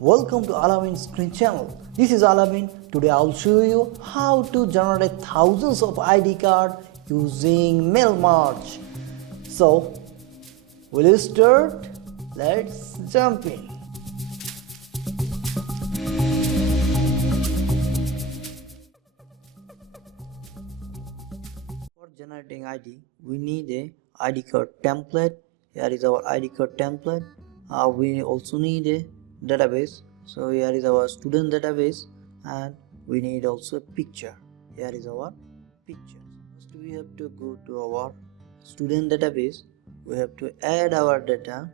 Welcome to Alamin Screen Channel. This is Alamin. Today I'll show you how to generate thousands of ID cards using mail merge. So, will you start? Let's jump in. For generating ID, we need a ID card template. Here is our ID card template. We also need a database. So here is our student database, and we need also a picture. Here is our picture. First we have to go to our student database. We have to add our data.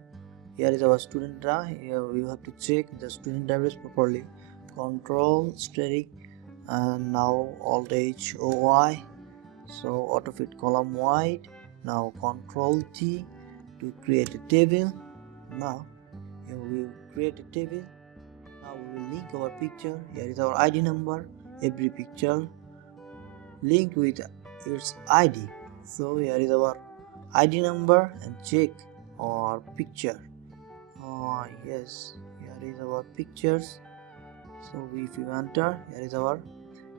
Here is our student data. Here we have to check the student database properly. Control static, and now alt H O Y. So autofit column wide. Now Control T to create a table. Now here we will create a table. Now we will link our picture. Here is our ID number. Every picture linked with its ID. So here is our ID number and check our picture. Yes, here is our pictures. So if you enter, here is our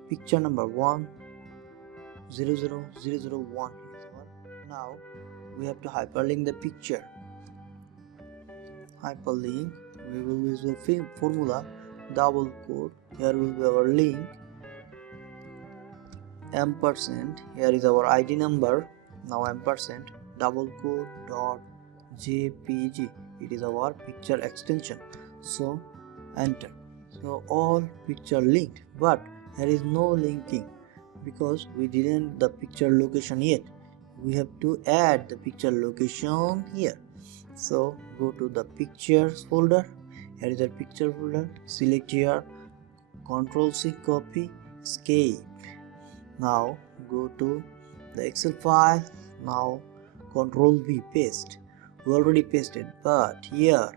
picture number 100001. Now we have to hyperlink the picture. Hyperlink, we will use the formula double quote. Here will be our link, ampersand. Here is our ID number. Now ampersand double quote dot jpg. It is our picture extension. So enter. So all picture linked, but there is no linking because we didn't the picture location yet. We have to add the picture location here. So go to the pictures folder. Here is the picture folder. Select here, Control C, copy, escape. Now go to the Excel file. Now Control V, paste. We already pasted, but here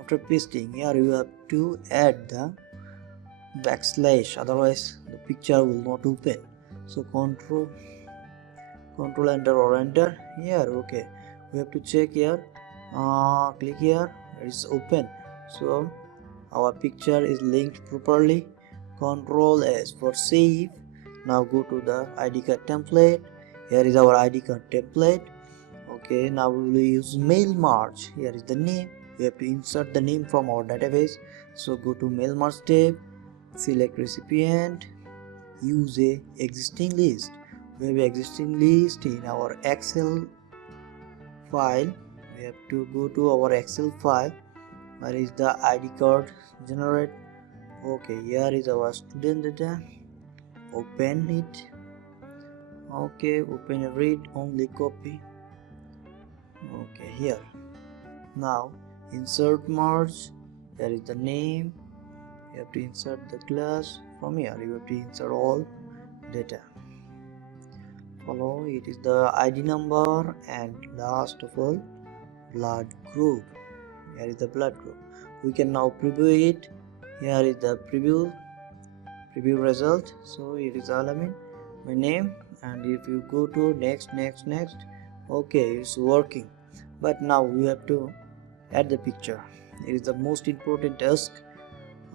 after pasting, here you have to add the backslash, otherwise the picture will not open. So control enter or enter here. Okay, we have to check here. Click here, it is open. So our picture is linked properly. Control S for save. Now go to the ID card template. Here is our ID card template. Okay, now we will use mail merge. Here is the name. We have to insert the name from our database. So go to mail merge tab, select recipient, use a existing list. We have existing list in our Excel file. We have to go to our Excel file. Where is the ID card generate? Okay, here is our student data. Open it. Okay, open and read only copy. Okay, here. Now insert merge. There is the name. You have to insert the class. From here you have to insert all data. Follow, it is the ID number, and last of all blood group. Here is the blood group. We can now preview it. Here is the preview result. So it is Alamin, my name, and if you go to next, okay, it's working. But now we have to add the picture. It is the most important task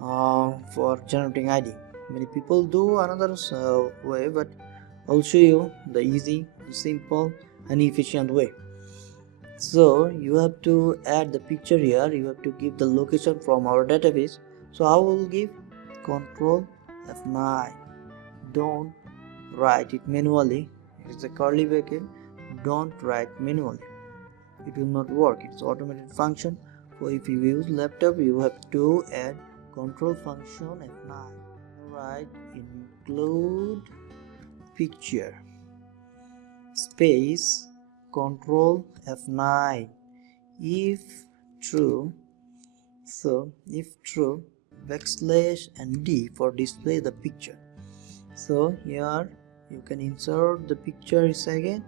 for generating ID. Many people do another way, but I'll show you the easy, simple and efficient way. So you have to add the picture here. You have to give the location from our database. So I will give Control F9. Don't write it manually. It is a curly bracket. Don't write manually. It will not work. It's automated function. So if you use laptop, you have to add control function F9. Right, include picture space Control F9. If true, so if true, backslash and D for display the picture. So here you can insert the picture again.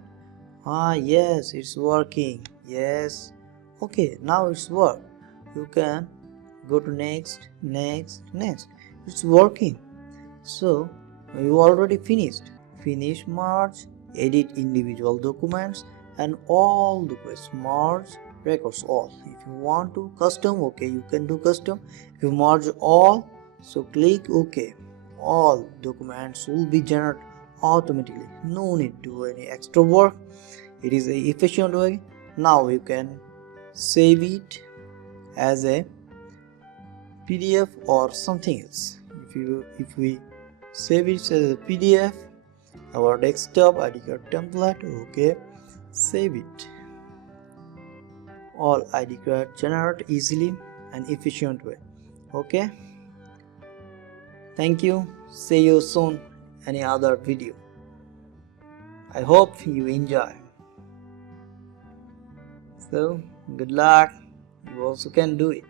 Yes, it's working. Yes. Okay, now it's work. You can go to next. It's working. So you already finished. Finish merge, edit individual documents, and all documents merge records all. If you want to custom, okay, you can do custom. If you merge all, so click OK. All documents will be generated automatically. No need to do any extra work. It is a efficient way. Now you can save it as a PDF or something else. If we save it as a PDF, our desktop ID card template, okay, save it. All ID card generate easily and efficient way. Okay, thank you. See you soon any other video. I hope you enjoy. So good luck. You also can do it.